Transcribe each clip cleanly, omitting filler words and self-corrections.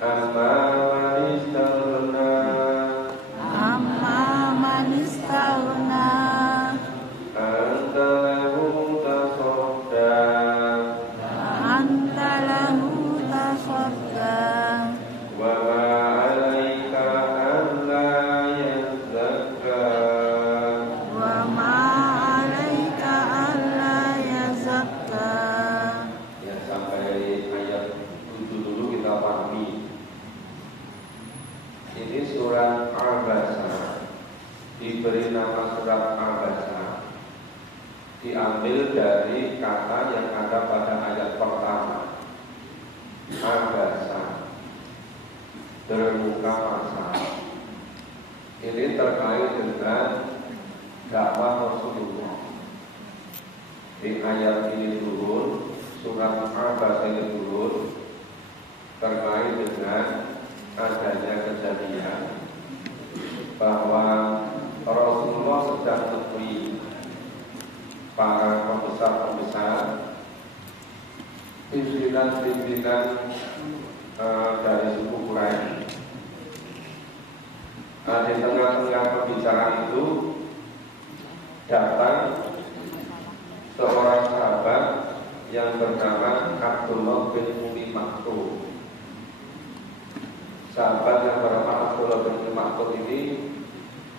Amma man istaghna, amma man istaghna, anta lahu tasadda, anta lahu tasadda, wa ma 'alaika alla yazakka, wa ma 'alaika alla yazakka. Ya, sampai ayat 7 dulu kita pahami. Ini surat Abasa, diberi nama surat Abasa, diambil dari kata yang ada pada ayat pertama. Abasa, bermuka masa. Ini terkait dengan dakwah Rasulullah. Di ayat ini turun, surat Abasa ini turun terkait dengan adanya kejadian bahwa Rasulullah sedang menemui para pembesar-pembesar, pimpinan-pimpinan dari suku Quraisy. Di tengah-tengah pembicaraan itu datang seorang sahabat yang bernama Abdullah bin Umi Maktum. Sahabat yang bernama Abdullah bin Umi Maktum ini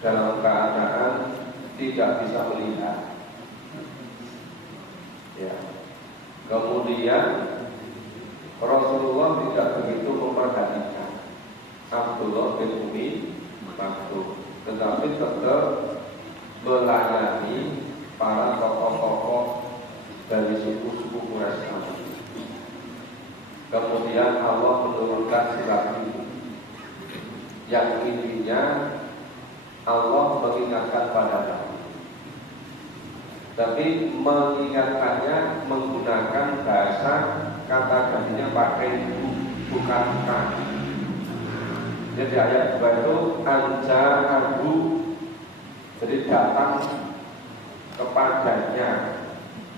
dalam keadaan tidak bisa melihat. Ya. Kemudian Rasulullah tidak begitu memperhatikan Abdullah bin Umi Maktum, tetapi tetap melayani para tokoh-tokoh dari suku-suku Quraisy. Kemudian Allah menurunkan surat ini yang intinya Allah mengingatkan pada kami, tapi mengingatkannya menggunakan bahasa kata gantinya pakai bukan kan. Jadi ayat 2 itu anja abu, jadi datang kepadanya.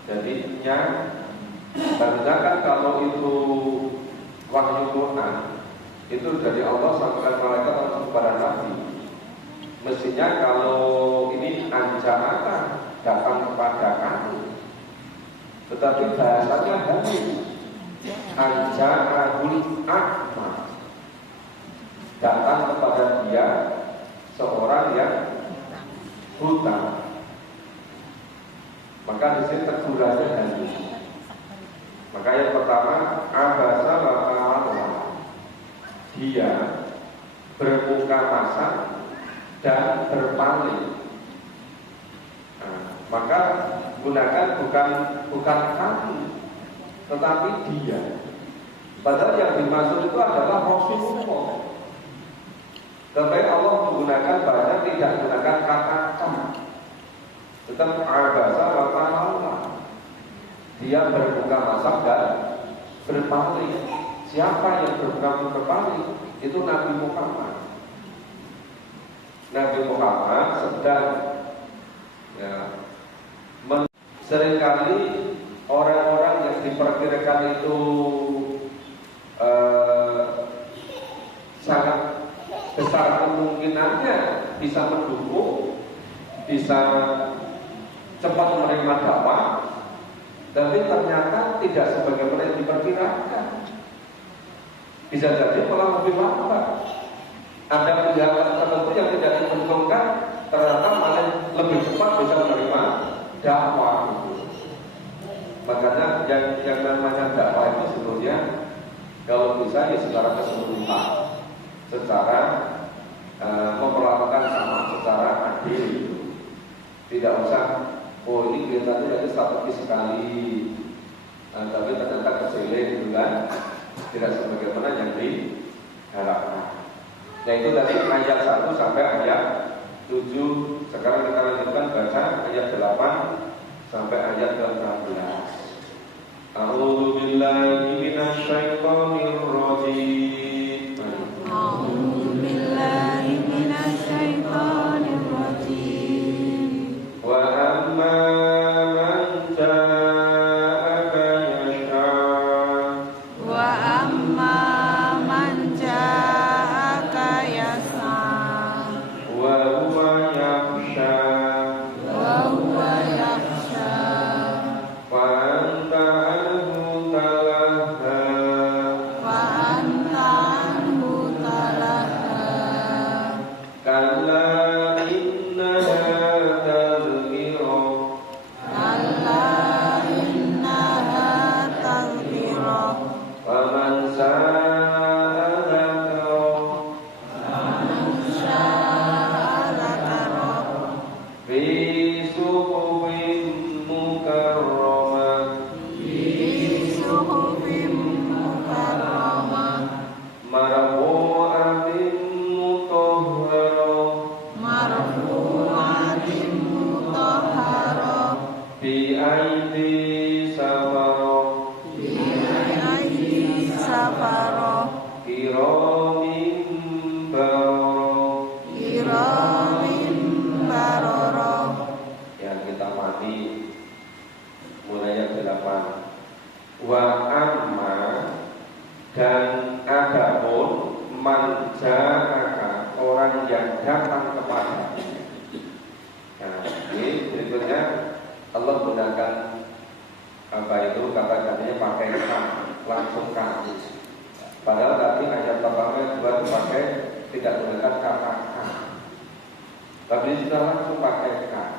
Jadinya kan kalau itu wahyu Quran itu dari Allah sampai malaikat langsung kepada Nabi. Mestinya kalau ini anja'aka, datang kepada kamu, tetapi bahasanya hadis anja'ahul akma, datang kepada dia seorang yang buta. Maka di sini tegurannya hadis. Maka yang pertama abasa wa ta'ala, dia bermuka masa dan berpaling. Maka gunakan bukan kamu, tetapi dia. Padahal yang dimaksud itu adalah Rasulullah. Tetapi Allah menggunakan bahasa tidak menggunakan kata kamu. Tetap abasa wa ta'ala, dia berbuka masa dan berpaling. Siapa yang berbuka berpaling? Itu Nabi Muhammad. Nabi Muhammad sedang seringkali orang-orang yang diperkirakan itu sangat besar kemungkinannya bisa mendukung, bisa cepat menerima dakwah, tapi ternyata tidak sebagaimana yang diperkirakan. Bisa jadi malah lebih lambat. Ada pihak tertentu yang tidak diuntungkan, ternyata malah lebih cepat bisa menerima dakwah. Makanya yang namanya dakwah itu sebetulnya kalau bisa ya secara keseluruhan, secara memperlakukan sama, secara adil. Tidak usah, oh ini kelihatannya tadi strategis sekali, tapi ternyata kesele gitu kan, tidak sebagaimana yang diharapkan. Nah itu tadi ayat 1 sampai ayat 7. Sekarang kita lanjutkan baca ayat 8 sampai ayat 16. A'udzu billahi minasy syaithanir rajim. A'udzu billahi minasy syaithanir rajim. Wa amma man ja'aka yas'a, Wa amma man ja'aka marfu'atin mutahharah marfu'atin mutahharah bi aidi safarah bi aidi safarah kiramin bararah. kiramin bararah. Ya, kita mati mulai ayat 8. Wa amma, dan adapun man ja'aka, orang yang datang kepada. Nah, ini berikutnya Allah gunakan apa itu kata-katanya pakai kan, langsung kan. Padahal tadi ayat pertama juga dipakai tidak menggunakan kata kan, tapi sudah langsung pakai kan.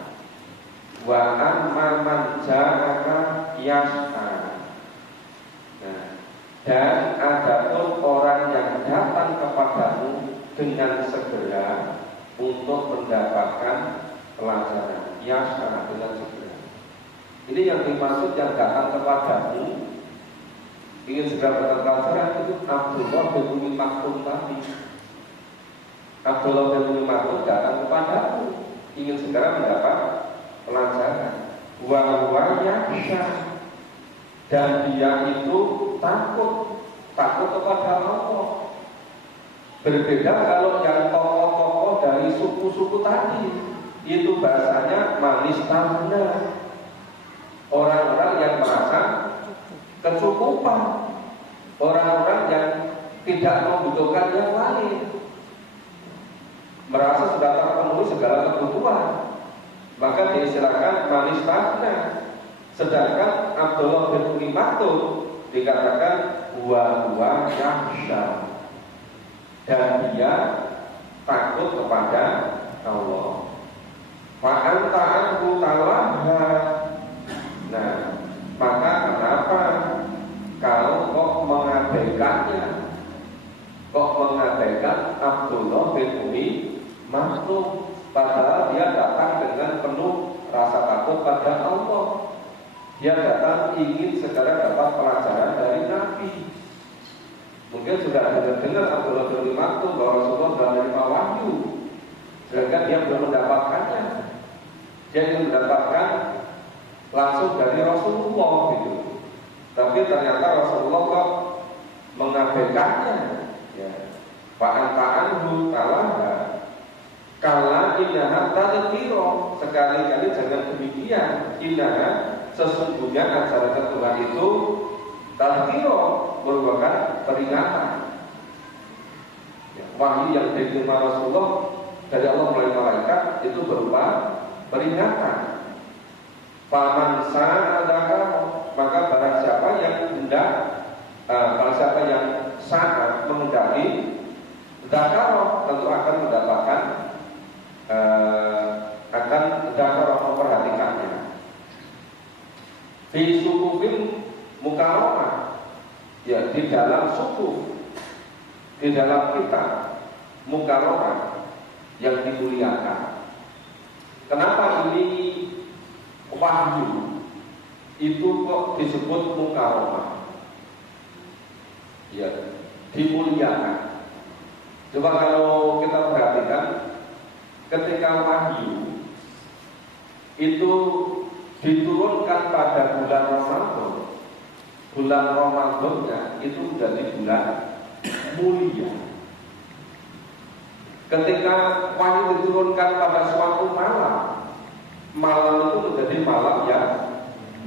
Wa amma man ja'aka yas'a. Nah, dan adapun orang yang datang kepadamu dengan segera untuk mendapatkan pelajaran, yas'a, dengan segera. Ini yang dimaksud yang datang kepadamu ingin segera mendapat pelajaran itu Abdullah bin Umi Maktum tadi. Abdullah bin Umi Maktum datang kepadamu ingin segera mendapat pelajaran. Wa yakhsha, dan dia itu takut kepada Allah. Berbeda kalau yang tokoh-tokoh dari suku-suku tadi, itu bahasanya manis tanda, orang-orang yang merasa kecukupan, orang-orang yang tidak membutuhkan yang lain, merasa sudah terpenuhi segala kebutuhan, maka diistilahkan manis tanda. Sedangkan Abdullah bin Umi Maktum dikatakan huwa yakhsha, dan dia takut kepada Allah. Fa'anta anhu talaha. Nah, maka kenapa kau kok mengabaikannya, kok mengabaikan Abdullah bin Umi Maktum, padahal dia datang dengan penuh rasa takut pada Allah. Dia datang ingin segera dapat pelajaran dari Nabi. Mungkin sudah dengar Abdullah bin Umi Maktum bahwa Rasulullah sudah menerima wahyu, sedangkan dia belum mendapatkannya. Dia ingin mendapatkan langsung dari Rasulullah gitu. Tapi ternyata Rasulullah kok mengabaikannya. Ya. Fa'anta'anhu talaha. Kala innaha tadhkira, sekali-kali jangan demikian. Innaha, sesungguhnya ajaran Tuhan itu tadhkira, merupakan peringatan. Ya, wahyu yang diterima Rasulullah dari Allah melalui malaikat itu berupa peringatan. Faman sa'adaka, maka barang siapa yang hendak, barang siapa yang sangat menghendaki, zakaro, tentu akan mendapatkan, akan zakaro, memperhatikannya. Fi sukufin mukarramah, ya, di dalam suku, di dalam kita mukarramah yang dimuliakan. Kenapa ini wahyu itu kok disebut mukarramah? Ya, dimuliakan. Coba kalau kita perhatikan, ketika wahyu itu diturunkan pada bulan Ramadan, bulan Ramadannya itu menjadi bulan mulia. Ketika wahyu diturunkan pada suatu malam, malam itu menjadi malam yang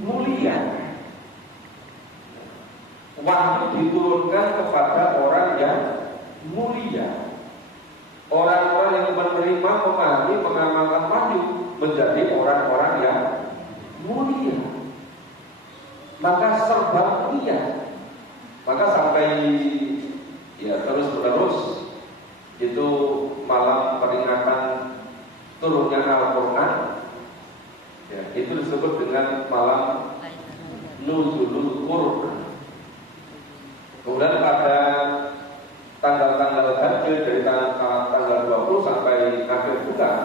mulia. Wahyu diturunkan kepada orang yang mulia. Orang-orang yang menerima, memahami, mengamalkan wahyu menjadi orang-orang yang mulia. Maka serba mulia. Maka sampai ya terus-menerus itu malam peringatan turunnya Al-Quran, ya, itu disebut dengan malam Nuzulul Quran. Kemudian pada tanggal-tanggal ganjil dari tanggal 20 sampai akhir bulan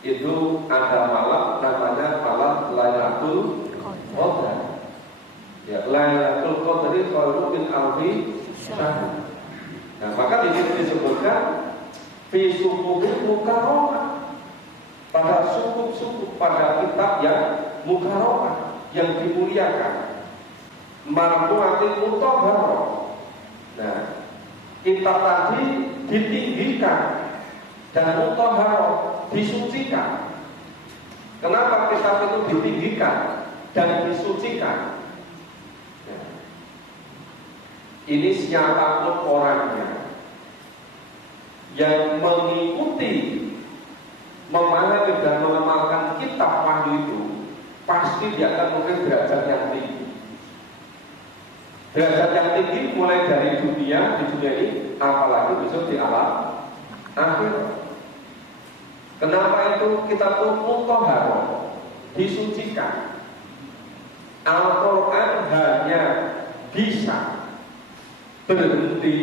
itu ada malam namanya malam Lailatul Qadar. Ya, Lailatul Qadar khairun min alfi syahr. Nah, maka di sini disebutkan fi sukubil mukarramah, pada suku-suku, pada kitab yang mukarramah, yang dimuliakan, marfu'atin mutahharah. Nah, kitab tadi ditinggikan dan mutahharah, disucikan. Kenapa kitab itu ditinggikan dan disucikan? Nah, ini siapapun orangnya yang mengikuti, memahami dan mengamalkan kitab wahyu itu, pasti dia akan mungkin derajat yang tinggi. Derajat yang tinggi mulai dari dunia, di dunia ini, apalagi besok di alam akhir. Kenapa itu kita tuh mutahharah, disucikan. Al-Quran hanya bisa berhenti,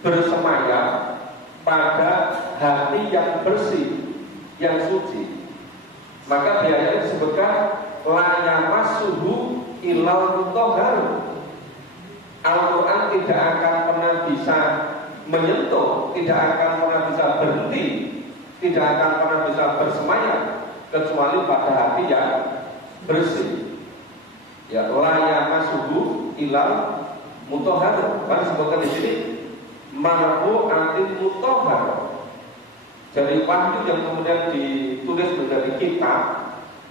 bersemayam pada hati yang bersih, yang suci. Maka dia disebutkan la yamassuhu illal mutahhar. Al-Quran tidak akan pernah bisa menyentuh, tidak akan pernah bisa berhenti, tidak akan pernah bisa bersemayam kecuali pada hati yang bersih. Ya, la yamassuhu illal mutahhar. Kan disebutkan di sini marfu'atin mutahhar. Jadi wahyu yang kemudian ditulis menjadi kitab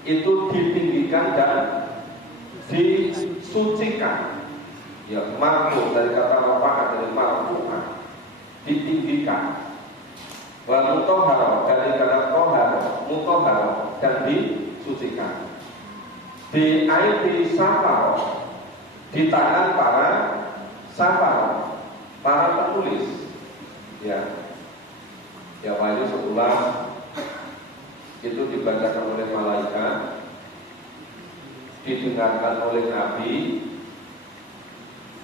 itu ditinggikan dan disucikan. Ya, marfu dari kata rafa'a, dari marfu'ah, ditinggikan. Wa mutahhar dari kata tahar, mutahhar, dan disucikan. Di aidi safar, di tangan para safar, para penulis. Ya. Ya, wahyu sebulan itu dibacakan oleh malaikat, didengarkan oleh Nabi,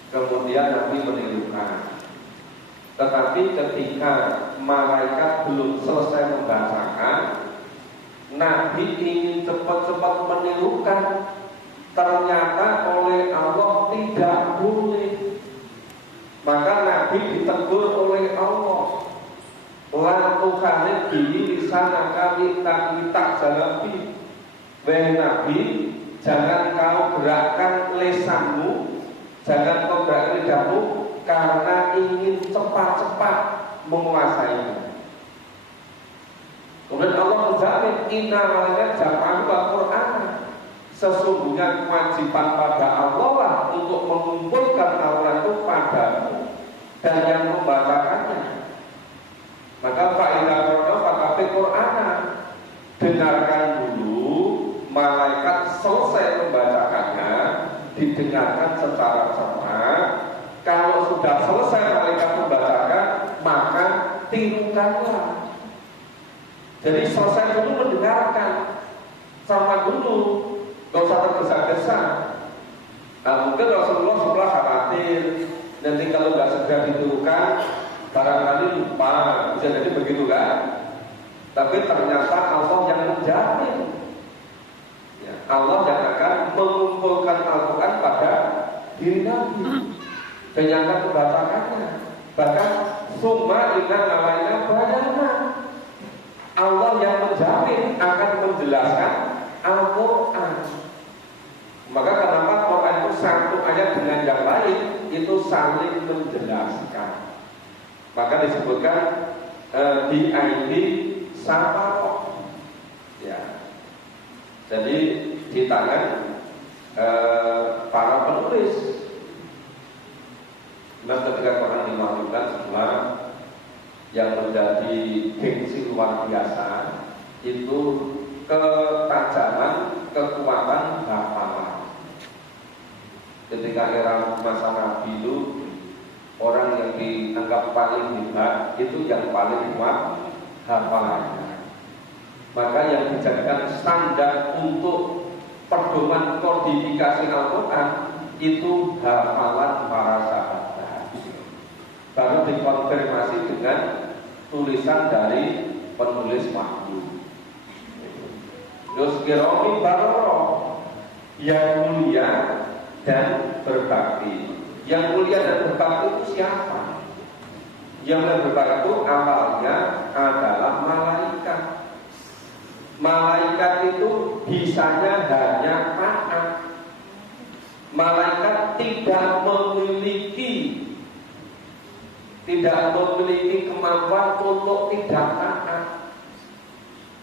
kemudian Nabi menirukan. Tetapi ketika malaikat belum selesai membacakan, Nabi ingin cepat-cepat menirukan, ternyata oleh Allah tidak boleh. Maka Nabi ditegur oleh Allah, la tukhalid bihi lisanaka tak jalabi. Wahai Nabi, jangan kau gerakkan lesanmu, jangan kau gerakkan lidahmu, karena ingin cepat-cepat menguasainya. Kemudian Allah menjamin, inna malaika jama'u al-Qur'an, sesungguhnya kewajiban pada Allah lah untuk mengumpulkan Al-Quran itu padamu dan yang membacakannya. Maka fa'idah Qur'an Qur'ana, dengarkan dulu, malaikat selesai membacakannya, didengarkan secara cermat. Kalau sudah selesai malaikat membacakan, maka tirukanlah. Jadi selesai dulu mendengarkan, cermat dulu, gak usah tergesa-gesa. Nah, mungkin Rasulullah setelah khawatir, nanti kalau gak segera ditirukan, barangkali lupa, bisa jadi begitu kan? Tapi ternyata Allah yang menjamin, ya, Allah yang akan mengumpulkan Al-Quran pada diri Nabi dan yang akan membacakannya. Bahkan summa inna alaina bayana, Allah yang menjamin akan menjelaskan Al-Quran. Maka kenapa Quran itu satu ayat dengan yang lain itu saling menjelaskan. Maka disebutkan di aidi safar, ya. Jadi di tangan para penulis. Memang ketika Quran dimaksudkan setelah yang menjadi gengsi luar biasa itu ketajaman, kekuatan hafalan. Ketika era masa Nabi itu, orang yang dianggap paling hebat itu yang paling kuat hafalannya. Maka yang dijadikan standar untuk pedoman kodifikasi Al-Quran itu hafalan para sahabat. Baru dikonfirmasi dengan tulisan dari penulis wahyu. Terus kiromi baroro, yang mulia dan berbakti. Yang mulia dan berbakti itu siapa? Yang mulai bergerak itu awalnya adalah malaikat. Malaikat itu bisanya hanya taat. Malaikat tidak memiliki kemampuan untuk tidak taat.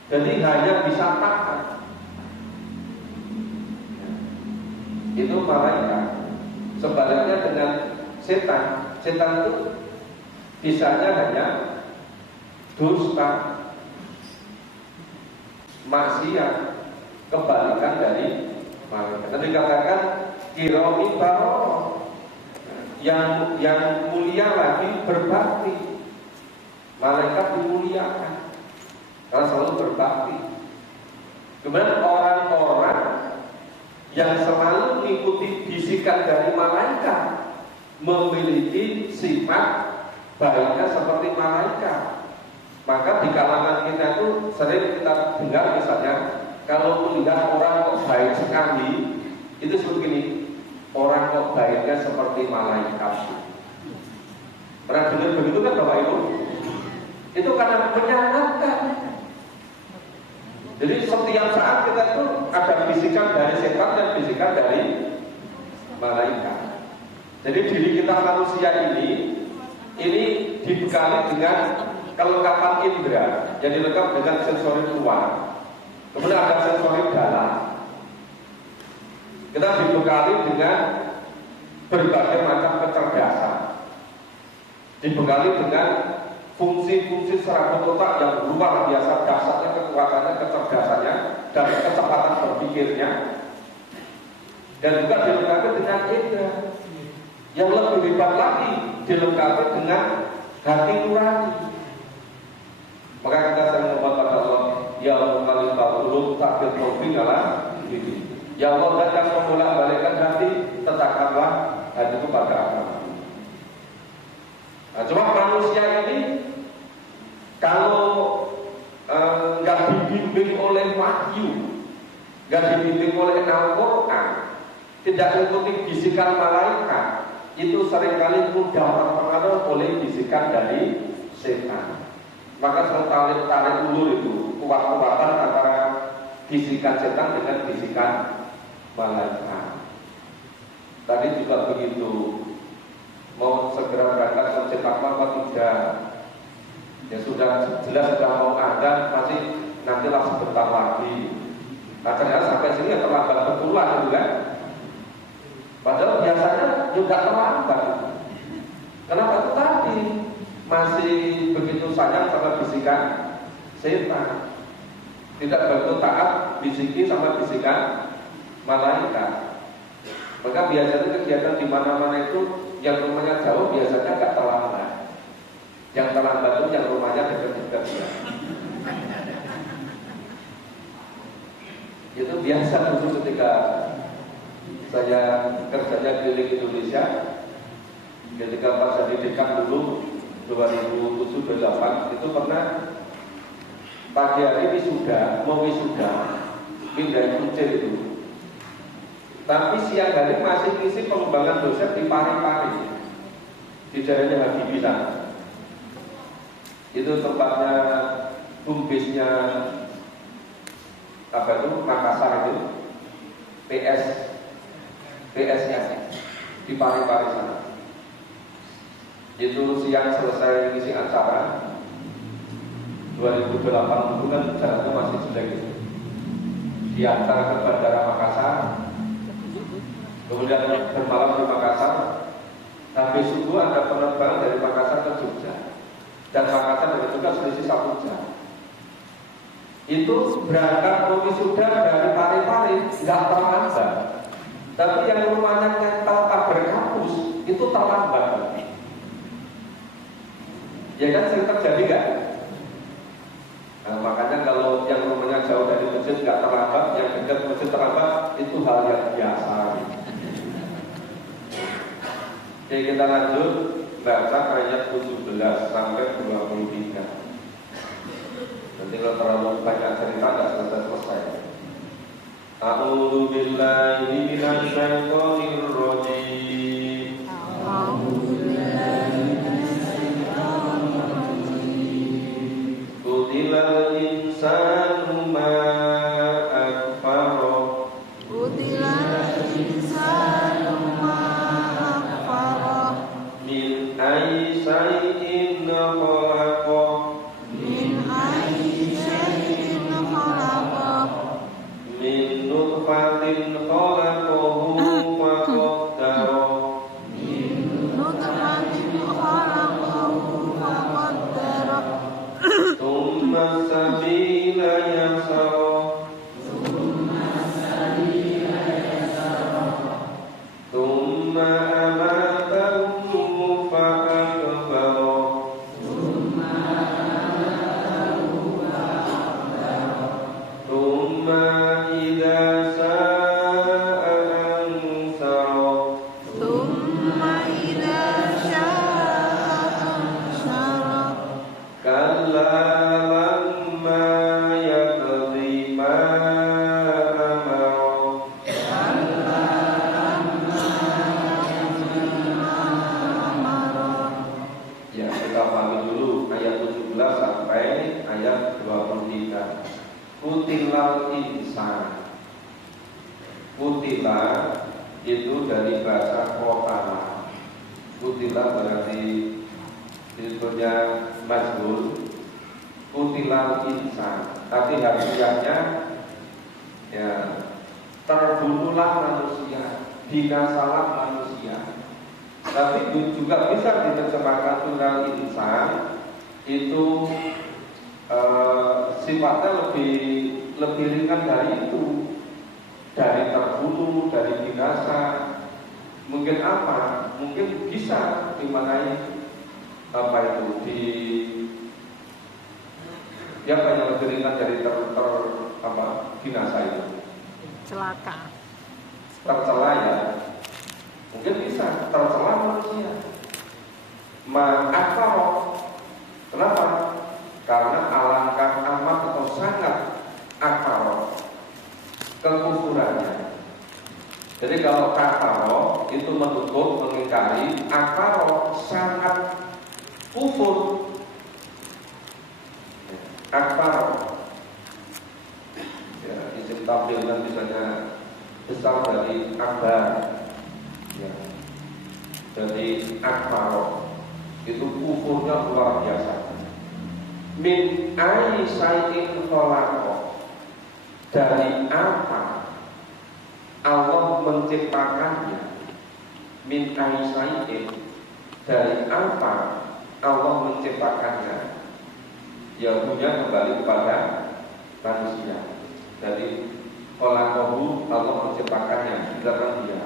Jadi hanya bisa taat. Itu malaikat. Sebaliknya dengan setan. Setan itu bisanya hanya dusta, maksiat, kebalikan dari malaikat. Tadi dikatakan kirami baroroh, yang mulia lagi berbakti. Malaikat dimuliakan karena selalu berbakti. Kemudian orang-orang yang selalu mengikuti bisikan dari malaikat memiliki sifat baiknya seperti malaikat. Maka di kalangan kita itu sering kita dengar misalnya, kalau melihat orang kok baik sekali, itu seperti ini, orang kok baiknya seperti malaikat. Pernah dengar begitu kan Bapak Ibu? Itu karena menyandarkan. Jadi setiap saat kita itu ada bisikan dari setan dan bisikan dari malaikat. Jadi diri kita manusia ini dibekali dengan kelengkapan indera, jadi lengkap dengan sensori luar. Kemudian ada sensori dalam. Kita dibekali dengan berbagai macam kecerdasan, dibekali dengan fungsi-fungsi serabut otak yang luar biasa, dahsyatnya, kekuatannya, kecerdasannya, dan kecepatan berpikirnya, dan juga dilengkapi dengan indera. Yang lebih hebat lagi dilengkapi dengan hati nurani. Maka kita sering membuat pada Allah, ya Allah kali ta'ulun takdir taufiq ala ini. Ya Allah datang membolak-balikkan hati, tetapkanlah hati kepada agama. Nah, cuma manusia ini kalau nggak dibimbing oleh wahyu, nggak dibimbing oleh Al-Quran, tidak mengikuti bisikan malaikat, itu seringkali mudah terpengaruh oleh bisikan dari setan. Maka selalu tarik ulur itu, kuat-kuatan antara bisikan setan dengan bisikan malaikat. Tadi juga begitu, mau segera berangkat mencetak apa tidak? Ya sudah jelas sudah mau ada, masih nantilah sebentar lagi. Nah, ternyata sampai sini ya terlambat berpulang gitu kan? Padahal biasanya juga terlambat. Kenapa itu tadi? Masih begitu sayang sama bisikan setan, tidak begitu taat bisiki sama bisikan malaikat. Maka biasanya kegiatan di mana-mana itu yang rumahnya jauh biasanya agak terlambat. Yang terlambat itu yang rumahnya dekat-dekat. Itu biasa dulu ketika saya kerjanya keliling Indonesia, ketika pas saya di dekat dulu 2007-2008 itu pernah pagi hari mau wisuda pindah Kuncir itu, tapi siang hari masih ngisi pengembangan dosen di Pari-Pari di daerahnya Habibie sana. Itu tempatnya bumbisnya apa itu Makassar itu PS-nya di Pari-Pari sana. Itu siang selesai ngisi acara 2008 itu kan jalannya masih jelek itu. Diantar ke Bandara Makassar, kemudian bermalam di Makassar. Habis subuh ada penerbangan dari Makassar ke Jogja, dan Makassar dari Jogja selisih 1 jam. Itu berangkat wisuda dari Pari-Pari nggak terlambat, tapi yang rumahnya nempel pagar kampus itu terlambat. Ya kan sering terjadi kan? Nah, makanya kalau yang rumahnya jauh dari masjid nggak terlambat, yang dekat masjid terlambat, itu hal yang biasa. Oke, kita lanjut baca ayat 17 sampai 23. Nanti kalau terlalu banyak cerita nggak selesai. A'udzu billahi minasy syaithanir rajim. kalla lamma yaqdi ma amara. Ya, kita pahami dulu ayat 17 sampai ayat 23. Kutilal insan. Kutila itu dari bahasa kotala. Kutila berarti sebetulnya majhul. Kutilal insan, tapi harfiahnya ya terbunuhlah manusia, binasalah manusia. Tapi juga bisa diterjemahkan kutilal insan itu sifatnya lebih ringan dari itu. Dari terbunuh, dari binasa, mungkin apa? Mungkin bisa dimaknai apa itu di yang lebih ringan dari binasa itu. Celaka. Tercela ya, mungkin bisa tercela manusia. Ma'akaro, kenapa? Karena alangkah amat atau sangat akaro kekufurannya. Jadi kalau kafaro itu menutup, mengingkari, akaro sangat kufur. Akfaro ya, isim tampil dan misalnya besar dari akbar ya. Jadi akfaro itu kufurnya luar biasa. Min aisyai'in kholaqo, dari apa Allah menciptakannya. Min aisyai'in, dari apa Allah menciptakannya. Ya punya kembali kepada manusia. Jadi kholaqahu, Allah menciptakannya, bukan dia.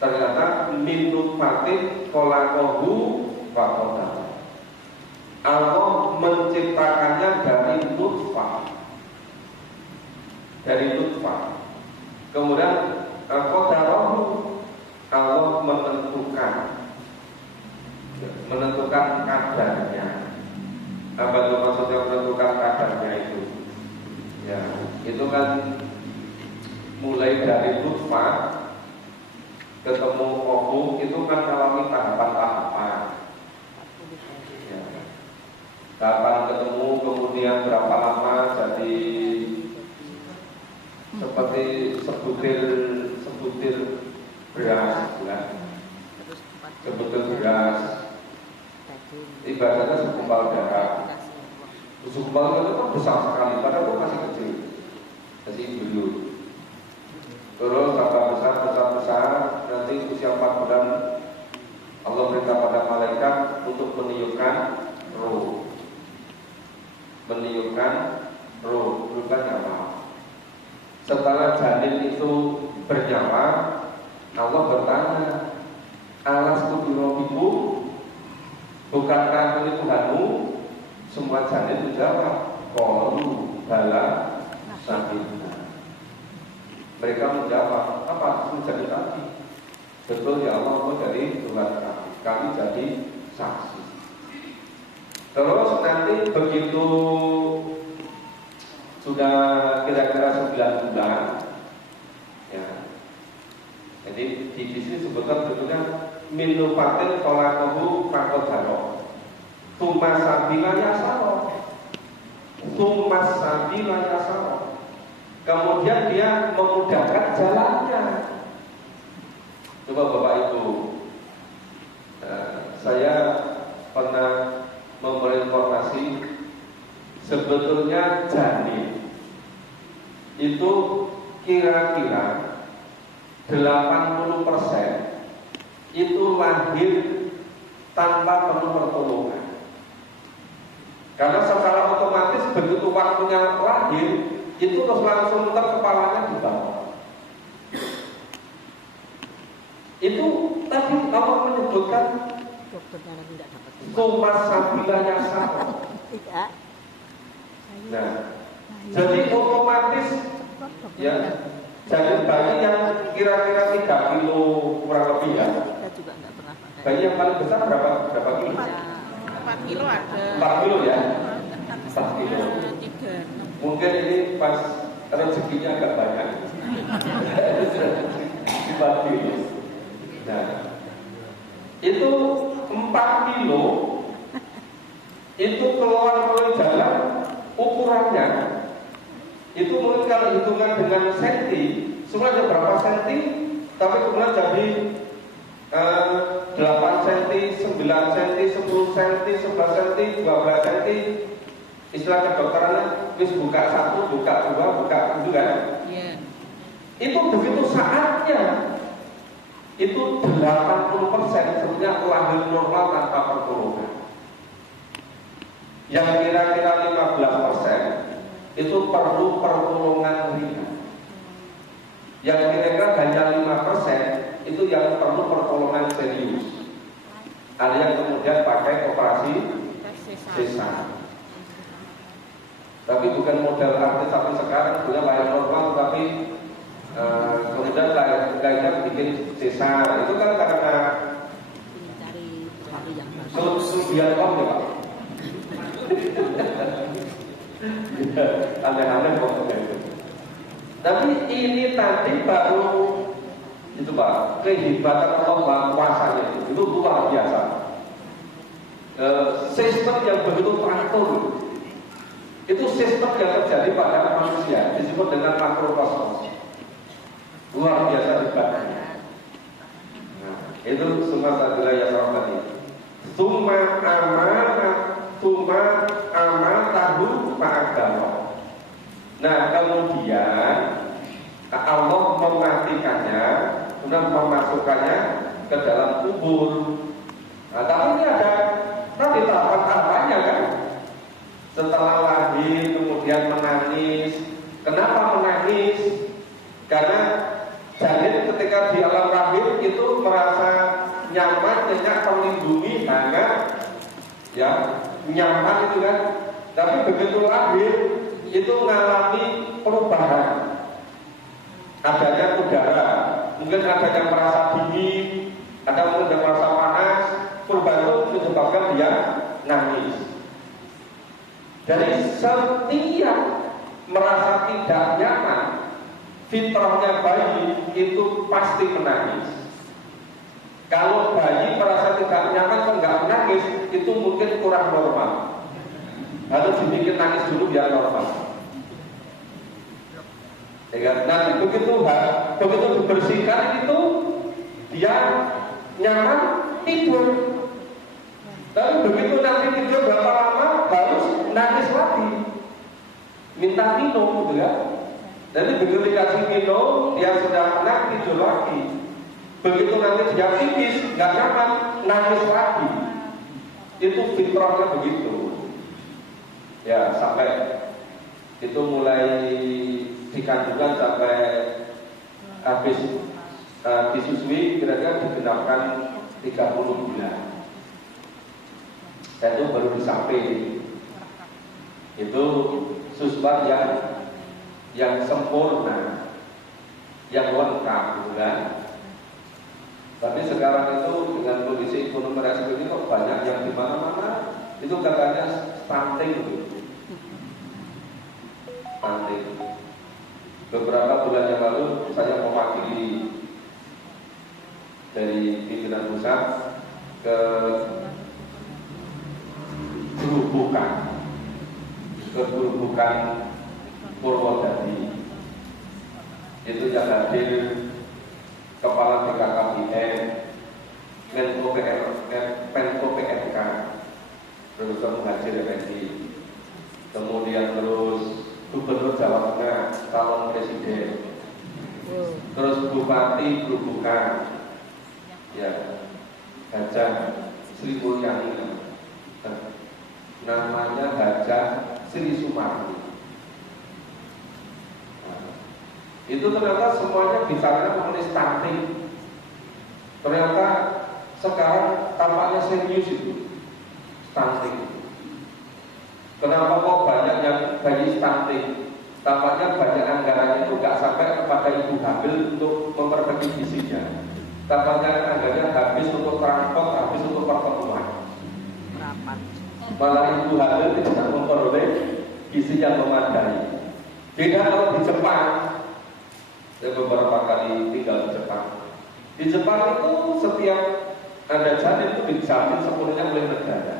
Ternyata min nutfatin kholaqahu faqadara. Allah menciptakannya dari nutfah. Dari nutfah. Kemudian qadarahu, Allah menentukan kadarnya. Apa itu maksudnya menentukan kadarnya itu? Ya, itu kan mulai dari nutfah ketemu obum, itu kan alami tahapan-tahapan. Ya. Tahapan ketemu, kemudian berapa lama jadi seperti sebutir beras, ya. Sebutir beras. Ibaratnya segumpal darah. Segumpal itu kan besar sekali, padahal itu masih kecil, masih belum. Terus tambah besar, nanti usia 4 bulan Allah perintah pada malaikat untuk meniupkan roh. Meniupkan roh, bukan nyawa. Setelah janin itu bernyawa, Allah bertanya, alastu birabbikum, bukankah ini Tuhanmu? Semua janin menjawab, qalu bala syahidna. Mereka menjawab, apa menjadi tadi? Betul ya Allah, dari Tuhan kami jadi saksi. Terus nanti begitu sudah kira-kira 9 bulan, ya. Jadi di sini sebutkan bentuknya min nutfatin kholaqahu faqadara. Tsumma sabila yasara. Kemudian dia memudahkan jalannya. Coba Bapak Ibu, saya pernah memberi informasi, sebetulnya janin itu kira-kira 80% itu lahir tanpa perlu pertolongan. Karena secara otomatis begitu waktunya lahir, itu terus langsung kepalanya di bawah. Itu tadi Allah menyebutkan Tumas sabila yasar. Nah, jadi otomatis ya, jadi bayi yang kira-kira 3 kilo kurang lebih ya. Bayi yang paling besar berapa kilo? 4 kilo ada. 4 kilo ya? 4 4 kilo. 3. Mungkin ini pas rezekinya agak banyak. 4 kilo. Nah, itu 4 kilo itu keluar melalui jalan ukurannya itu mungkin kalau hitungan dengan senti semuanya berapa senti, tapi kemudian jadi 8 cm, 9 cm, 10 cm, 11 cm, 12 cm. Istilah kedokterannya wis buka 1, buka 2, buka 7 kan? Yeah. Itu begitu saatnya itu 80% sebenarnya lahir normal tanpa pertolongan. Yang kira-kira 15% itu perlu pertolongan ringan. Yang kira-kira hanya 5% itu yang perlu pertolongan serius. Ada yang kemudian pakai operasi sesar. Tapi bukan model artis sampai sekarang punya lahir normal, tapi kemudian lahirnya bikin sesar. Itu kan karena kelebihan om ya Pak. Aneh-aneh pokoknya itu. Tapi ini tadi baru itu Pak, kehebatan Allah kuasanya itu luar biasa. Sistem yang begitu teratur itu sistem yang terjadi pada manusia disebut dengan makrokosmos. Luar biasa hebatnya. Nah, itu semua tadi yang tadi. Summa tahu ma'agama. Nah kemudian Allah mematikannya, kemudian memasukkannya ke dalam kubur. Nah, tapi ini ada tadi tahapan-tahapannya kan. Setelah lahir kemudian menangis. Kenapa menangis? Karena janin ketika di alam rahim itu merasa nyaman, nyenyak, terlindungi, hangat, ya nyaman itu kan. Tapi begitu lahir itu mengalami perubahan. Adanya udara, mungkin ada yang merasa dingin, ada mungkin yang merasa panas. Perubahan itu menyebabkan dia nangis. Jadi setiap merasa tidak nyaman, fitrahnya bayi itu pasti menangis. Kalau bayi merasa tidak nyaman kok nggak menangis, itu mungkin kurang normal. Harus dibikin nangis dulu biar normal. Ya, nanti begitu dibersihkan itu dia nyaman tidur. Tapi begitu nanti tidur berapa lama harus nangis lagi, minta minum, gitu ya. Jadi begitu dikasih minum dia sudah tenang tidur lagi. Begitu nanti dia pipis nggak nyaman nangis lagi. Itu fitrahnya begitu. Ya sampai itu mulai di kandungan sampai habis disusui kira-kira digenapkan 30 bulan. Dan itu baru disamping. Itu susbat yang sempurna, yang lengkap, gitu kan? Tapi sekarang itu dengan kondisi ekonomi seperti ini kok banyak yang di mana-mana itu katanya stunting, stunting. Beberapa bulan yang lalu saya mewakili dari pimpinan pusat ke Gerubukan Purwodadi. Itu yang hadir Kepala BKKBN, Menko PMK, terus Muhajir Effendi, kemudian terus Gubernur Jawa Tengah, calon presiden, terus Bupati Gerubukan, ya, Hajah Sri Mulyani, namanya Hajah Sri Sumarni. Itu ternyata semuanya bicaranya mengenai stunting. Ternyata sekarang tampaknya serius itu stunting. Kenapa kok banyak yang bayi stunting? Tampaknya banyak anggaran itu nggak sampai kepada ibu hamil untuk memperbaiki gizinya. Tampaknya anggarannya habis untuk transport, habis untuk pertemuan. Malah ibu hamil tidak memperoleh gizi yang memadai. Beda kalau di Jepang. Saya beberapa kali tinggal di Jepang. Di Jepang itu setiap ada janin itu dijamin sepenuhnya oleh negara.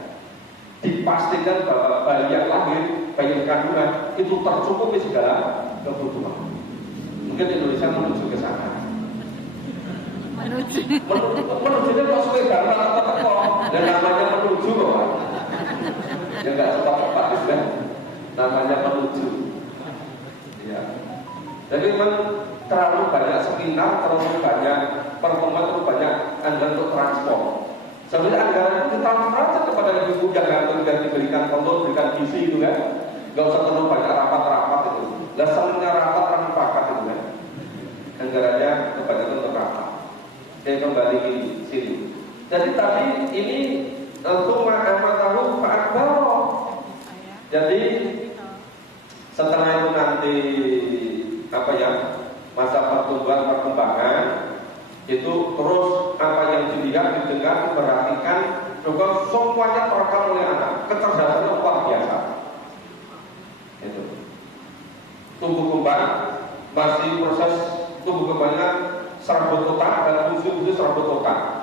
Dipastikan bahwa bayi yang lahir, bayi kandungan itu tercukupi segala kebutuhan. Mungkin Indonesia menuju ke sana. Menujunya kok suwe banget atau dan namanya menuju loh Pak. Ya nggak tepat itu kan. Namanya menuju. Ya. Jadi memang terlalu banyak seminar, terlalu banyak pertemuan, terlalu banyak anggaran untuk transport. Sebenarnya anggaran itu ditransfer aja kepada ibu yang nggak diberikan kontrol, diberikan gizi itu kan. Nggak usah terlalu banyak rapat-rapat itu. Lah semuanya rapat orang pakat itu kan. Anggarannya kebanyakan untuk rapat. Saya kembali ke sini. Jadi tadi ini Tuma amatahu fa'akbaro. Jadi setelah itu nanti apa ya, masa perkembangan itu terus apa yang dilihat, didengar, diperhatikan, juga semuanya terekam oleh anak. Kecerdasannya luar biasa. Itu tumbuh kembang masih proses tumbuh kembangnya serabut otak dan fungsi serabut otak.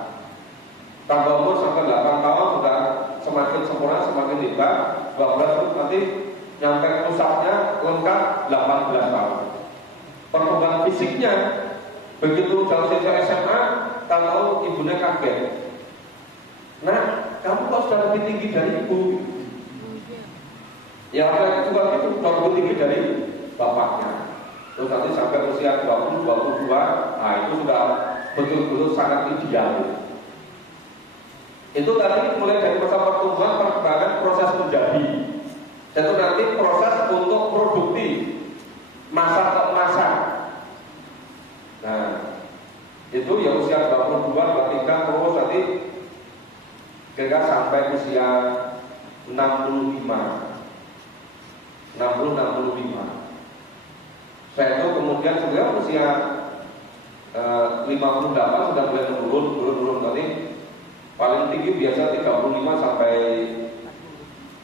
Tambah umur sampai 8 tahun sudah semakin sempurna, semakin hebat. 12 itu nanti nyampe pusatnya lengkap 18 tahun. Perkembangan fisiknya begitu jauh siswa SMA, kalau ibunya kaget. Nah, kamu kok sudah lebih tinggi dari ibu? Ya, apa itu itu lebih tinggi dari bapaknya. Terus nanti sampai usia 20, 22, nah itu sudah betul-betul sangat ideal. Itu tadi mulai dari masa pertumbuhan, perkembangan, proses menjadi. Dan itu nanti proses untuk produktif, masa ke masa. Nah, itu ya usia 22, 23, terus nanti kira sampai usia 65. Saya itu kemudian sebenarnya usia 58 sudah mulai turun tadi. Paling tinggi biasa 35 sampai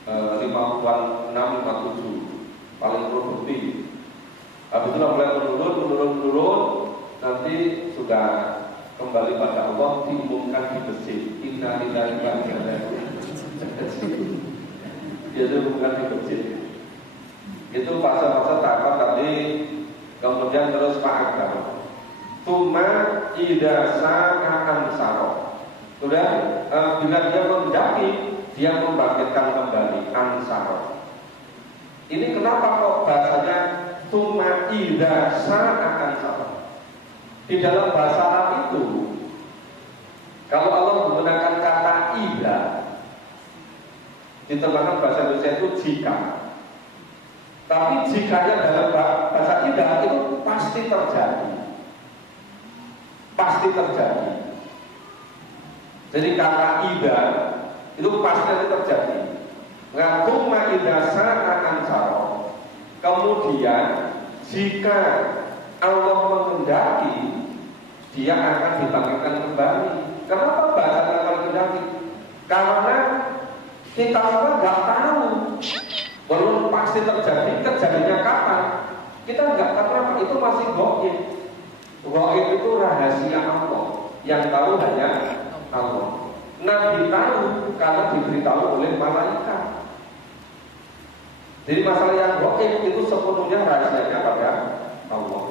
56, 57 paling produktif. Habis itu mulai menurun, nanti sudah kembali pada Allah, diumumkan di masjid. Inna lillahi wa inna ilaihi raji'un. Dia diumumkan di masjid. Itu fase-fase tahapan tadi. Kemudian terus fa'akbar. Tuma idasa akan sarok. Sudah bila dia mendaki, dia membangkitkan kembali ansar. Ini kenapa kok bahasanya tuma idasa akan sarok? Di dalam bahasa Arab itu, kalau Allah menggunakan kata ida, diterjemahkan bahasa Indonesia itu jika. Tapi jikanya dalam bahasa ida itu pasti terjadi. Pasti terjadi. Jadi kata ida itu pasti terjadi. Ngakumma idasa akan sarok. Kemudian jika Allah menghendaki, dia akan dibangkitkan kembali. Kenapa bahasa menghendaki? Karena kita semua nggak tahu, belum pasti terjadi. Terjadinya kapan? Kita nggak tahu. Kenapa? Itu masih gaib. Gaib itu rahasia Allah. Yang tahu hanya Allah. Nabi tahu karena diberitahu oleh malaikat. Jadi masalah yang gaib itu sepenuhnya rahasianya pada Allah.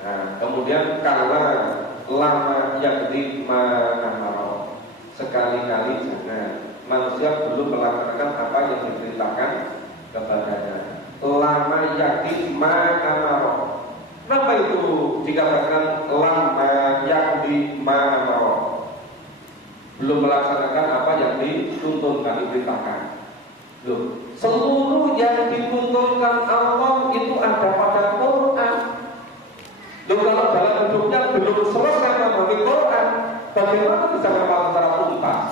Nah, kemudian karena lama yakti ma'amaro, sekali-kali jangan. Manusia belum melaksanakan apa yang diperintahkan kepadanya. Lama yakti ma'amaro. Kenapa itu dikatakan lama yakti ma'amaro? Belum melaksanakan apa yang dituntunkan, diperintahkan. Loh, seluruh yang dituntunkan Allah itu ada pada Quran. Loh, kalau dalam hidupnya belum selesai memahami Quran, bagaimana bisa memahami secara tuntas?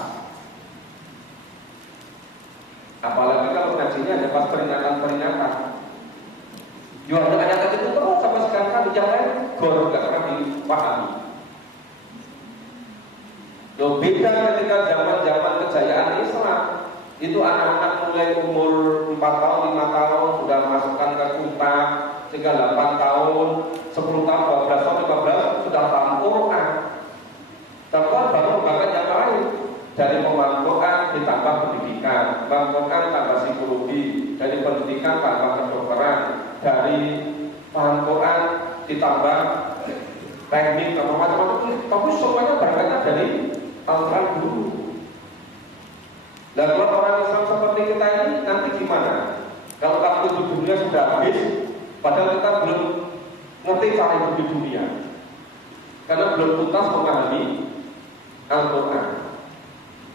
Apalagi kalau ngajinya ada pas peringatan-peringatan. Jual ayat itu terus sampai sekarang yang lain gor gak pernah dipahami. Loh, beda ketika zaman-zaman kejayaan Islam. Itu anak-anak mulai umur 4 tahun, 5 tahun sudah masukkan ke kota, sehingga 8 tahun, 10 tahun, 12 tahun, 15 sudah paham Quran. Tapi baru mengangkat yang lain. Dari pemahaman Quran ditambah pendidikan, pemahaman Quran tambah psikologi, dari pendidikan tambah kedokteran, dari paham Quran ditambah teknik atau macam-macam. Tapi semuanya berangkatnya dari Al-Quran dulu. Dan kalau orang Islam seperti kita ini nanti gimana? Kalau waktu di dunia sudah habis, padahal kita belum ngerti cara hidup di dunia, karena belum tuntas memahami Al-Quran.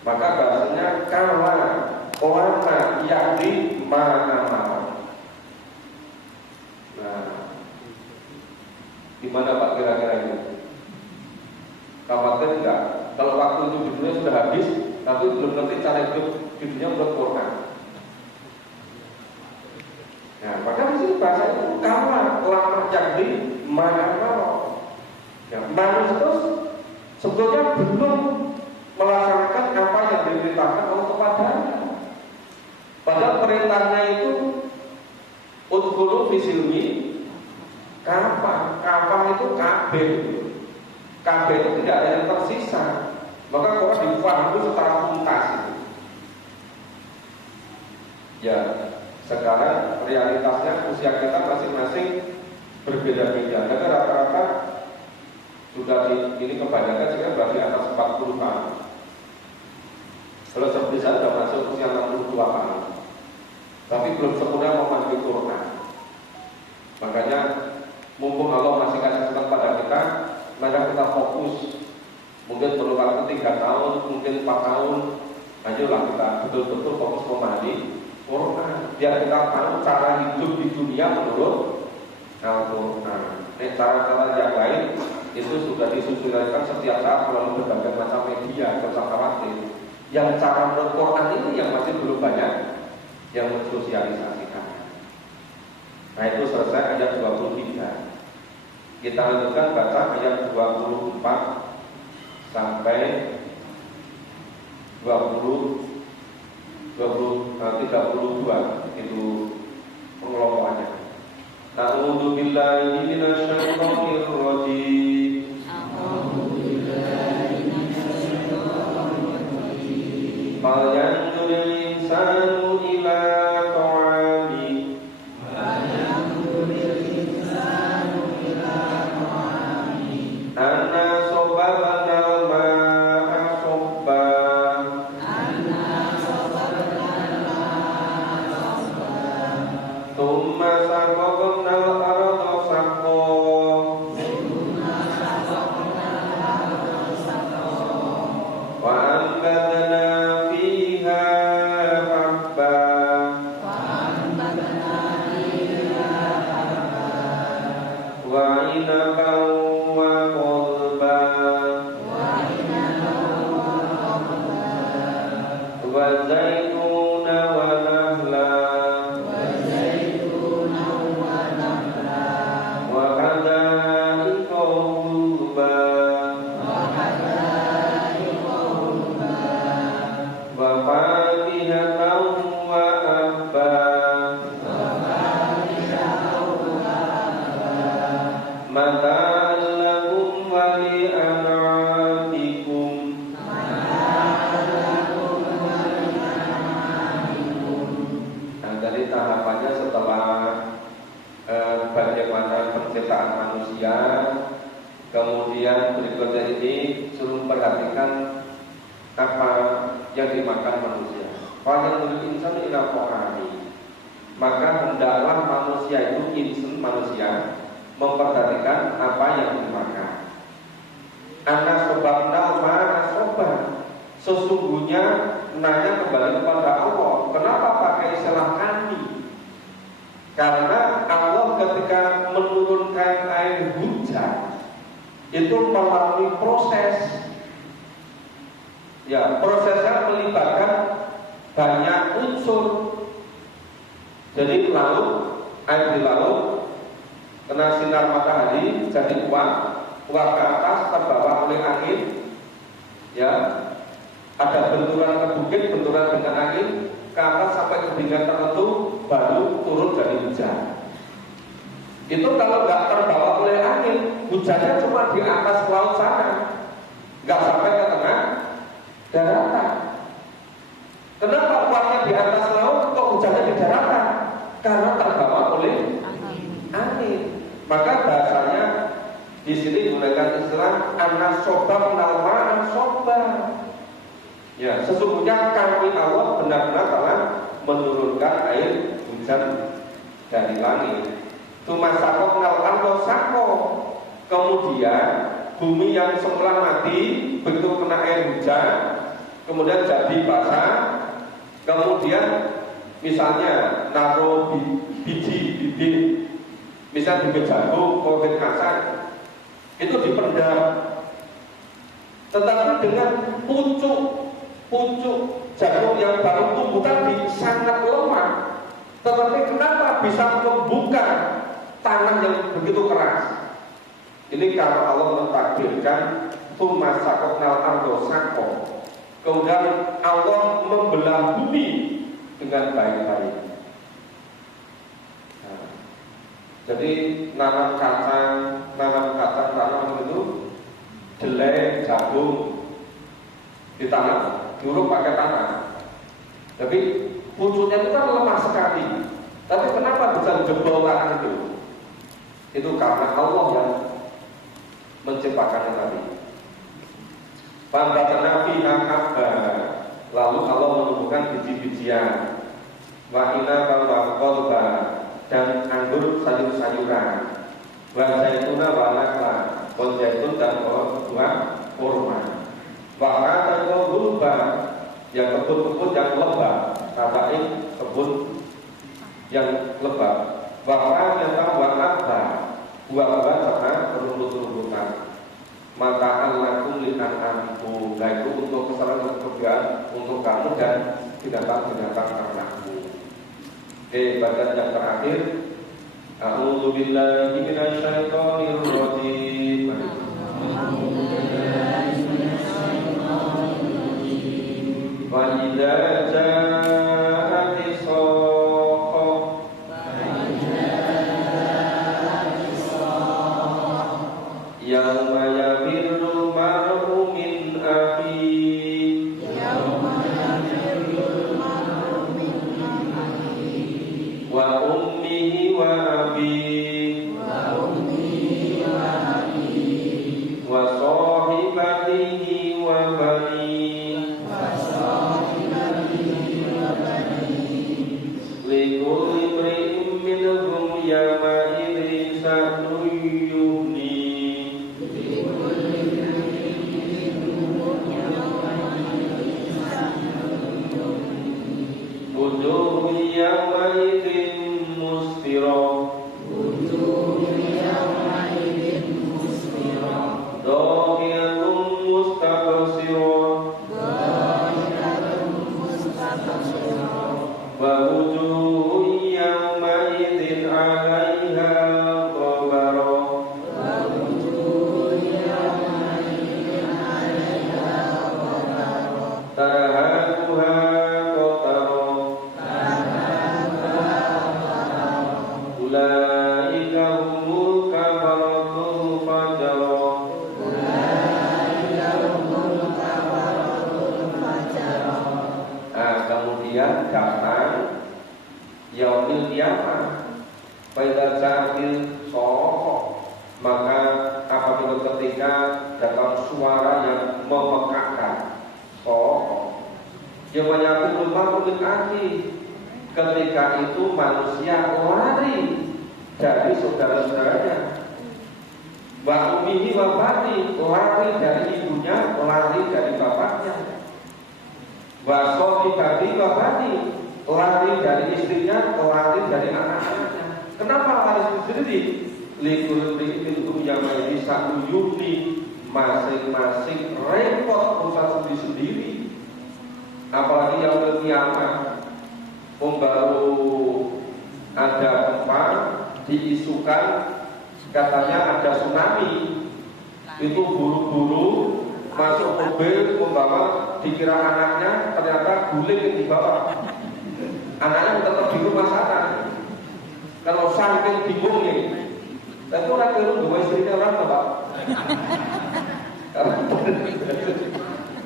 Maka bahasanya kala ulama yakni ma'amal. Nah, gimana Pak kira-kira ini? Khawatir enggak? Kalau waktu itu di dunia sudah habis, tapi belum ngerti cara hidup di dunia menurut Quran. Nah, maka di sini bahasa itu kala ulama yakni ma'amal. Ya, manusia itu sebetulnya belum melaksanakan apa yang diperintahkan Allah kepadanya. Padahal perintahnya itu udkhulu fisilmi kafah itu kabeh. Kabeh itu tidak ada yang tersisa. Maka Quran difahami secara tuntas. Ya, sekarang realitasnya usia kita masing-masing berbeda-beda. Jadi rata-rata sudah ini kebanyakan sekarang berarti atas 40 tahun. Kalau seperti saya sudah masuk usia 62 tahun, tapi belum sempurna memahami Quran. Makanya mumpung Allah masih kasih kesempatan pada kita, maka kita fokus. Mungkin perlu waktu 3 tahun, mungkin 4 tahun. Ayolah kita betul-betul fokus memahami Quran, biar kita tahu cara hidup di dunia menurut Al-Quran. Cara-cara yang lain itu sudah disosialisasikan setiap saat melalui berbagai macam media, tidak usah khawatir. Yang cara menurut Quran ini yang masih belum banyak yang mensosialisasikan. Nah, itu selesai ayat 23. Kita lanjutkan baca ayat 24 sampai 32 itu pengelompokannya. A'udzu billahi minasyaitonir rajim. Fal yanzuril insanu ila ta'ami. Anna sababna ma'a sabba. Thumma saqaqna al-arda saqqa. Wa anbatna fiha habba. Wa inaban wa qadba. Wa zaituna wa nahla. Wa hadaika ghulba. Wa fakihatan wa abba. Mata'an lakum wa li'an'amikum. Nah, dari tahapannya setelah bagaimana penciptaan manusia, kemudian berikutnya ini suruh perhatikan apa yang dimakan manusia. Kalau yang insan ila qurani, maka hendaklah manusia itu insan manusia memperhatikan apa yang dimakan. Anak sobabna mana soban, sesungguhnya nanya kembali kepada Allah. Kenapa pakai istilah kami? Karena Allah ketika menurunkan air hujan itu melalui proses. Ya, prosesnya melibatkan banyak unsur. Jadi laut, air di laut kena sinar matahari jadi uap ke atas terbawa oleh angin, ya, Ada benturan ke bukit, benturan dengan angin, ke atas sampai ketinggian tertentu, baru turun dari hujan. Itu kalau nggak terbawa oleh angin, hujannya cuma di atas laut sana, nggak sampai ke tengah daratan. Kenapa uapnya di atas laut, kok hujannya di daratan? Karena terbawa oleh angin. Maka bahasanya di sini menggunakan istilah anasoba menalma anasoba. Ya, sesungguhnya kami Allah benar-benar telah menurunkan air hujan dari langit. Cuma sakok nal sako. Kemudian bumi yang semula mati begitu kena air hujan, kemudian jadi basah. Kemudian misalnya naruh bibit, misal bibit jagung, bibit kacang, itu dipendam. Tetapi dengan pucuk jagung yang baru tumbuh tadi sangat lemah, tetapi kenapa bisa membuka tanah yang begitu keras? Ini karena Allah mentakdirkan tsumma sakoknal ardo sako. Kemudian Allah membelah bumi dengan baik-baik. Nah, jadi nanam kacang itu delai jagung ditanam diuruk pakai tanah. Tapi pucuknya itu kan lemah sekali. Tapi kenapa bisa jebol tanah itu? Itu karena Allah yang menciptakannya tadi. Pambatana fiha habba, lalu Allah menumbuhkan biji-bijian. Wa inaba wa qalba, dan anggur sayur-sayuran. Wa zaituna wa nakla, pohon zaitun dan buah kurma. Wa kata gulba, yang kebun-kebun yang lebat, katain kebun yang lebat. Wa kata wa abba, buah-buah serta rumput-rumputan. Mataan lakum likan anku, nah itu untuk kesenangan kebahagiaan untuk kamu dan binatang-binatang ternakmu. Oke, bagian yang terakhir, a'udzu billahi minasyaitonir rajim. Wa idza ja'atis yauma yafirru mar'u min akhihi wa ummihi wa abihi wa sahibatihi wa banihi likulli imri'in minhum yawma idzin sha'nun yughnihi. Wujuhun yawmaidin musfirah, dhahiyatun mustabshirah, wa wujuhun yawmaidin 'alaiha ghabarah. Tarhaquha ulaika humul kafaratul fajara. Nah, kemudian datang yaumil qiyamah. Pada ja'il soh, maka apabila ketika datang suara yang memekakkan soh, yang menyatu rumah akhi, ketika itu manusia lari dari saudara-saudaranya. Wa ummihi wa bani, lari dari ibunya, lari dari bapaknya. Wa sahibati wa bani, lari dari istrinya, lari dari anak-anaknya. Kenapa lari sendiri? Likul ri'il yang bisa uyuni, masing-masing repot urusan sendiri-sendiri. Apalagi yang berkiamat, baru ada gempa, diisukan katanya ada tsunami. Itu buru-buru masuk mobil membawa dikira anaknya, ternyata guling yang dibawa. Anaknya tetap di rumah sana. Kalau saking bingungnya, tapi orang itu dua istrinya orang apa?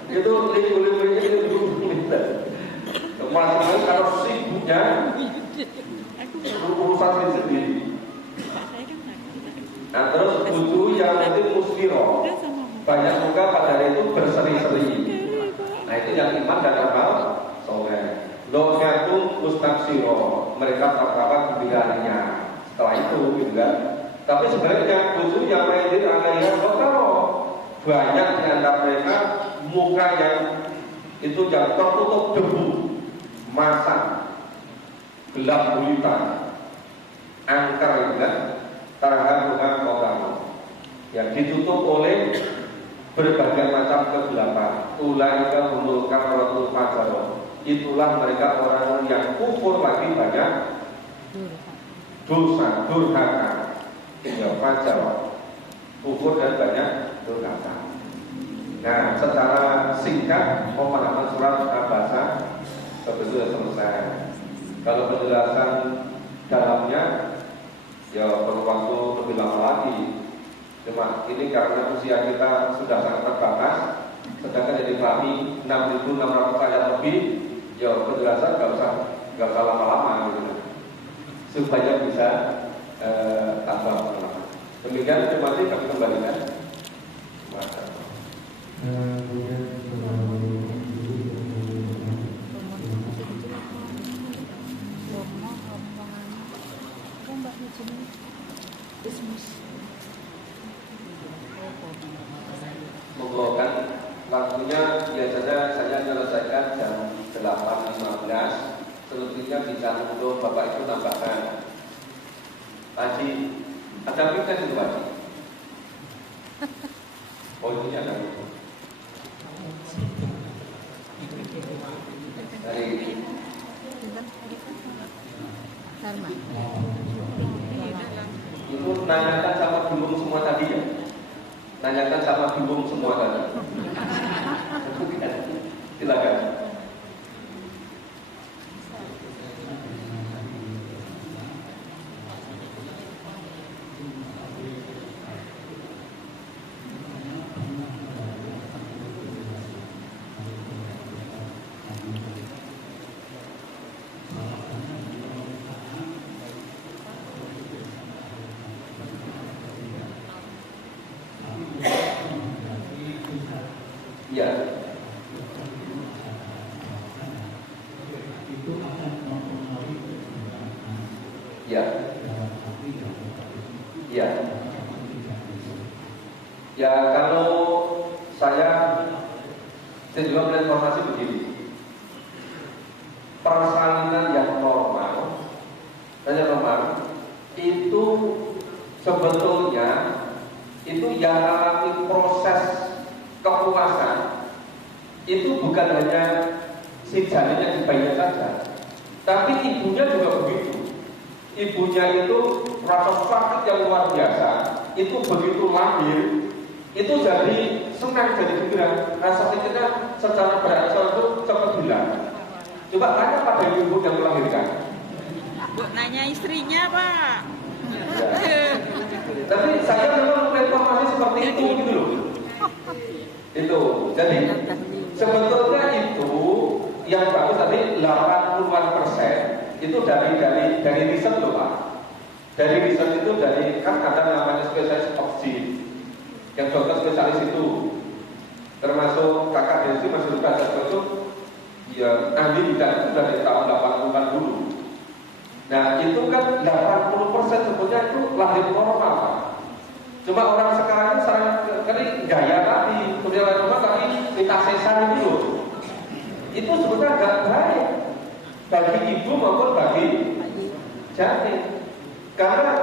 Itu limbul-limbulnya itu bingung. Masalahnya kalau sibuknya urusan sendiri. Nah terus butuh yang penting musfiro, banyak juga pada hari itu berseri-seri. Nah itu yang iman dan amal soleh. Lokatum mustaksiro, mereka tertawa gembiranya. Setelah itu gitu kan. Tapi sebenarnya butuh yang mainin alaiya lokaro. Banyak di antara mereka muka yang itu yang tertutup debu, masak, gelap gulita, angker kan, terharu kotamu, yang ditutup oleh berbagai macam kegelapan. Ulaika humul kafaratul fajaro. Itulah mereka orang yang kufur lagi banyak dosa, durhaka, hingga fajar, kufur dan banyak durhaka. Nah, secara singkat pemahaman surat Al-Baqarah sudah selesai. Kalau penjelasan dalamnya ya perlu waktu lebih lama lagi. Cuma ini karena usia kita sudah sangat terbatas, sedangkan yang dipahami 6.600 ayat lebih, ya penjelasan nggak usah lama-lama gitu, supaya bisa tambah lama. Demikian terima kasih, kami kembalikan. Monggo kan waktunya biasanya saya menyelesaikan jam 8.15. Selebihnya bisa untuk Bapak Ibu tambahkan. Haji, ada fitness itu Haji? Oh ini ada. Dari itu nanyakan sama bingung semua tadi ya. Nanyakan sama bingung semua tadi. Silakan. Ya. Ya. Ya. Ya kalau saya juga berinformasi begini. Persalinan yang normal itu sebetulnya itu yang alami proses kepuasan itu bukan hanya si janin yang dibayinya saja, tapi ibunya juga begitu. Ibunya itu rasa sakit yang luar biasa, itu begitu lahir, itu jadi senang, jadi gembira. Rasa sakitnya secara berangsur itu cepat hilang. Coba tanya pada ibu yang melahirkan. Bu, nanya istrinya Pak. Ya. Tapi saya memang informasi seperti itu gitu loh. Itu, jadi sebetulnya itu yang bagus tadi 80% itu dari riset loh Pak. Dari riset itu dari kan ada namanya spesialis opsi, yang dokter spesialis itu, termasuk kakak Desi masih luka itu, ya ahli bidang itu dari tahun 80-an dulu. Nah itu kan 80% sebetulnya itu lahir normal Pak. Cuma orang sekarang itu sering kali gaya tadi, kemudian rumah tadi minta sesar itu loh. Itu sebetulnya agak baik bagi ibu maupun bagi janin. Karena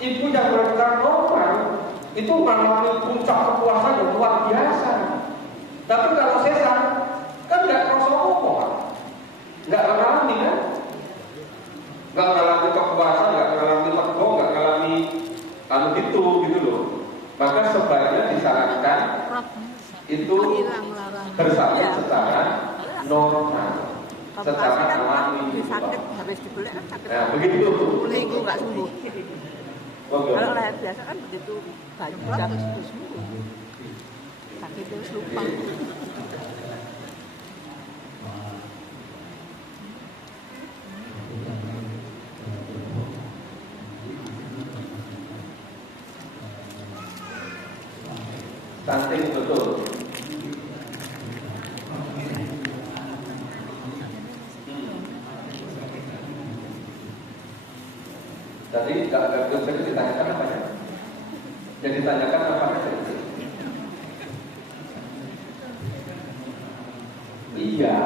ibu yang benar normal itu mengalami puncak kepuasan yang luar biasa. Tapi kalau sesar kan nggak kerasa apa, nggak mengalami kan, nggak mengalami kepuasan, nggak mengalami lego, nggak mengalami gitu loh. Maka sebaiknya disarankan itu bersalin secara normal secara kan alami. sakit habis dibeli kan sakit. Nah, begitu. Minggu nggak sembuh. Oke. Kalau leher biasa kan begitu banyak jam itu sembuh. Sakit terus lupa. Stunting betul. Tadi nggak jadi ditanyakan apa ya? Yang ditanyakan apa aja? Iya.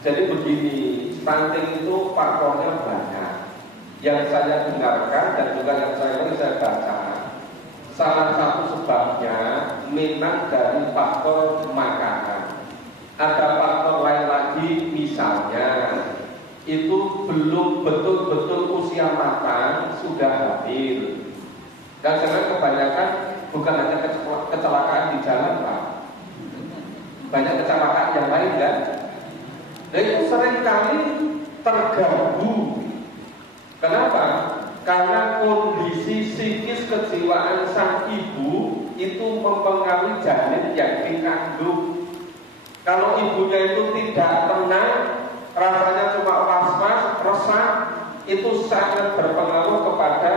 Jadi begini, stunting itu faktornya banyak. Yang saya dengarkan dan juga yang saya baca, salah satu sebabnya memang dari faktor makanan. Ada faktor lain lagi, misalnya itu belum betul-betul usia matang sudah hamil. Dan sebenarnya kebanyakan bukan hanya kecelakaan di jalan, Pak. Banyak kecelakaan yang lain kan. Dan itu seringkali terganggu. Kenapa? Karena kondisi psikis kejiwaan sang ibu itu mempengaruhi janin yang dikandung. Kalau ibunya itu tidak tenang, rasanya cuma was-was, resah, itu sangat berpengaruh kepada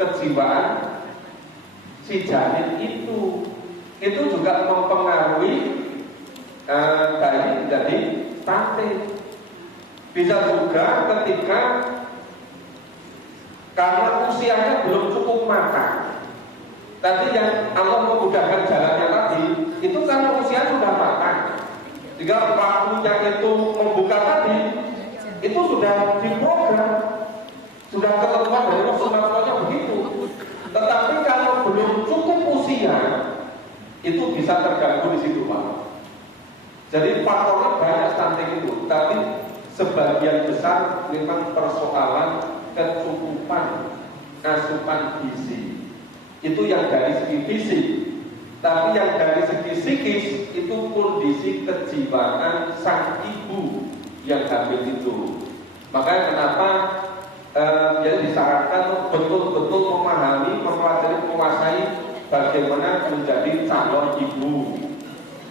kejiwaan si janin itu. Itu juga mempengaruhi bayi menjadi stunting. Bisa juga ketika karena usianya belum cukup matang. Tadi yang Allah memudahkan jalannya tadi, itu kan usia sudah matang. Jika waktunya itu membuka tadi, itu sudah diprogram, sudah ketentuan dari Rasulullah begitu. Tetapi kalau belum cukup usia, itu bisa terganggu di situ, Pak. Jadi faktornya banyak stunting itu, tapi sebagian besar memang persoalan kecukupan asupan gizi. Itu yang dari segi fisik. Tapi yang dari segi psikis itu kondisi kejiwaan sang ibu yang hamil itu. Makanya kenapa jadi disarankan betul-betul memahami, mempelajari, menguasai bagaimana menjadi calon ibu.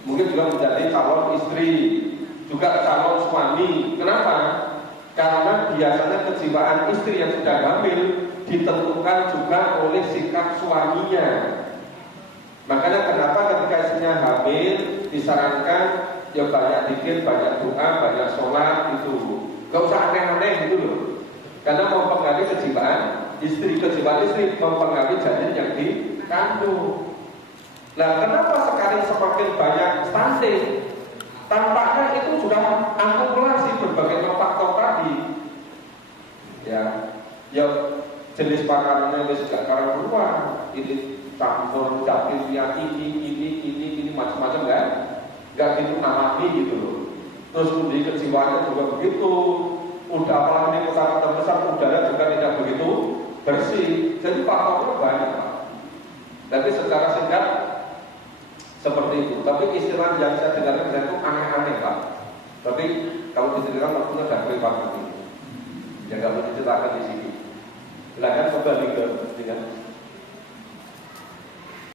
Mungkin juga menjadi calon istri, juga calon suami. Kenapa? Karena biasanya kejiwaan istri yang sudah hamil ditentukan juga oleh sikap suaminya. Makanya kenapa ketika istrinya hamil disarankan ya banyak zikir, banyak doa, banyak sholat gitu. Gak usah aneh-aneh gitu loh. Karena mempengaruhi kejiwaan istri mempengaruhi janin yang dikandung. Nah, kenapa sekarang semakin banyak stunting? Tampaknya itu sudah akumulasi berbagai faktor tadi. Ya jenis makanannya itu juga karena keluar. Ini campur dapurnya ini macam-macam kan? Gak gitu alami gitu loh. Terus kondisi kejiwaannya juga begitu. Udah apalagi kota-kota besar udara juga tidak begitu bersih. Jadi faktornya banyak, Pak. Tapi secara singkat seperti itu. Tapi istilah yang saya dengarkan itu aneh-aneh, Pak. Tapi kalau diceritakan waktunya sudah privat ini. Ya nggak mau diceritakan di sini. Silakan kembali ke dengan